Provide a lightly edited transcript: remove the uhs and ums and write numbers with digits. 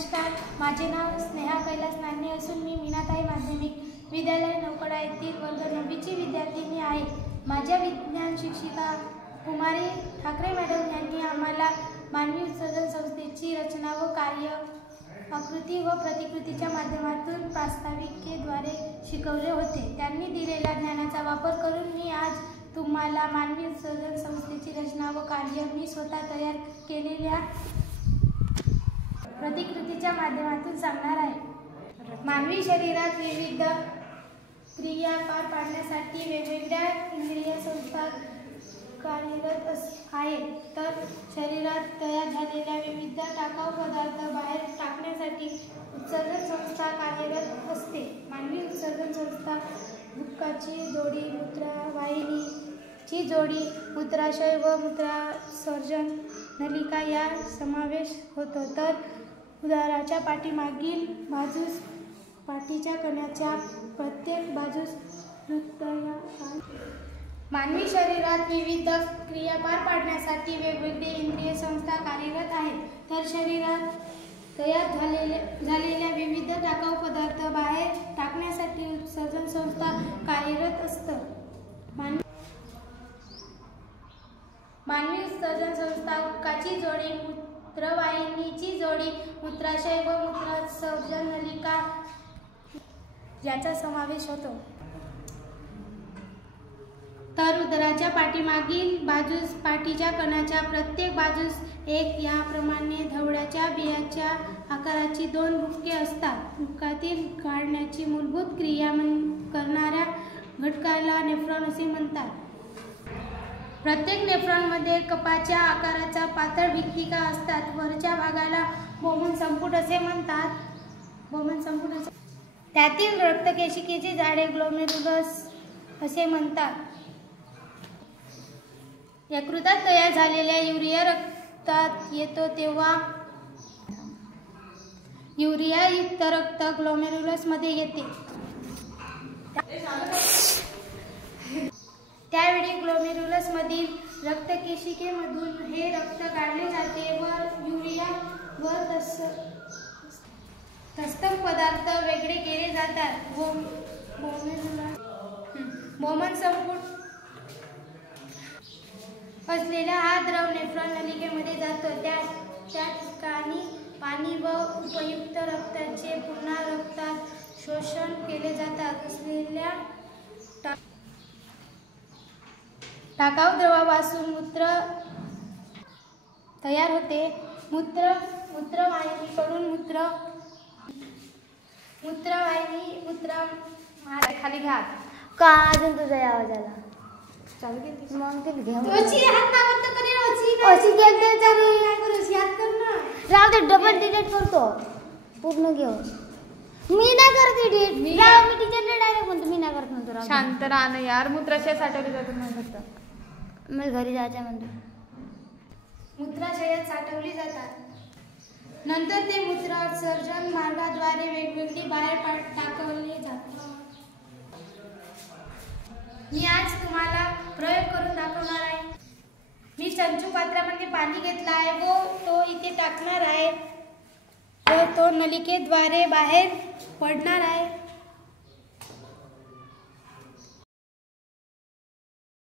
नमस्कार, माझे नाव स्नेहा कैलास नाने असून मी मीनाताई माध्यमिक विद्यालय नौकडा येथील वर्ग 9ची विद्यार्थिनी आहे। माझ्या विज्ञान शिक्षिका कुमारी ठाकरे मॅडम यांनी आम्हाला मानवी उत्सर्जन संस्थेची रचना व कार्य आकृती व प्रतिकृतीच्या माध्यमातून प्रास्ताविकेद्वारे शिकवले होते। त्यांनी दिलेल्या ज्ञानाचा वापर करून मी आज तुम्हाला मानवी उत्सर्जन संस्थेची रचना व कार्य मी स्वतः तयार केलेल्या प्रतिकृतीच्या माध्यमातून सांगणार आहे। मानवी शरीरात विविध क्रिया पार पाडण्यासाठी वेगवेगळ्या इंद्रिय संस्था कार्यरत आहेत, तर शरीरात तयार झालेल्या विविध टाकाऊ पदार्थ बाहेर टाकण्यासाठी उत्सर्जन संस्था कार्यरत असते। मानवी उत्सर्जन संस्था बुक्काची जोडी, मूत्रवाहिनीची जोडी, मूत्राशय व मूत्रसर्जन नलिका या समावेश होतो, तर उदराच्या पाठीमागील बाजूस पाठीच्या कण्याच्या प्रत्येक बाजूस मानवी शरीरात विविध क्रिया पार पाडण्यासाठी वेगवेगळे इंद्रिय संस्था कार्यरत आहेत, तर शरीरात तयार झालेल्या विविध टाकाऊ पदार्थ बाहेर टाकण्यासाठी उत्सर्जन संस्था कार्यरत असतं। मानवी उत्सर्जन संस्था बुक्काची जोडी, मूत्रवाहिनीची जोडी, मूत्राशय व मूत्रसर्जन नलिका याचा समावेश होतो, तर उदराच्या पाठीमागील बाजूस पाठीच्या कण्याच्या प्रत्येक बाजूस एक याप्रमाणे धवळ्याच्या बियाच्या आकाराची 2 बुक्के असतात। बुक्कातील काढण्याची मूलभूत क्रिया करणाऱ्या घटकाला नेफ्रॉन असे म्हणतात। प्रत्येक नेफ्रॉनमध्ये कपाच्या आकाराच्या पातळ भित्तिका असतात। वरच्या भागाला बोमन संपुट असे म्हणतात। त्यातील रक्तकेशिकेची जाडे ग्लोमेरुलस असे म्हणतात। यकृतात तयार झालेल्या युरिया रक्तात येतो तेव्हा युरिया युक्त रक्त ग्लोमेरुलस मध्ये येते। त्यावेळी ग्लोमेरुलस मधील रक्तकेशिकेमधून हे रक्त काढले जाते व युरिया व तत्सम पदार्थ वेगळे केले जातात। बोमन संपुट असलेला हा द्रव नेफ्रॉन नलिकेमध्ये जातो। त्या ठिकाणी पाणी व उपयुक्त रक्ताचे पुन्हा रक्तात शोषण केले जातात असलेल्या टाकाऊ द्रवापासून मूत्र तयार होते। मूत्रवाहिनीकडून खाली घ्या का अजून तुझा आवाज आला चालू केली मग ते घ्या राव ते डबल डिलीट करतो पूर्ण घेऊ मी नाही करत एडिट मी टीचरने डायरेक्ट म्हणतो मी नाही करत म्हणतो। शांत राहा ना यार, मूत्राशय साठवले जातात नाही फक्त मी घरी जायचं म्हणतो। मूत्राशयात साठवली जातात, नंतर ते मूत्रसर्जन मार्गाद्वारे वेगवेगळी बाहेर टाकले जातात। मी आज तुम्हाला प्रयोग करून दाखवणार आहे। मी चंचू पात्रामध्ये पाणी घेतला आहे व तो इथे टाकणार आहे व तो नलिकेद्वारे बाहेर पडणार आहे।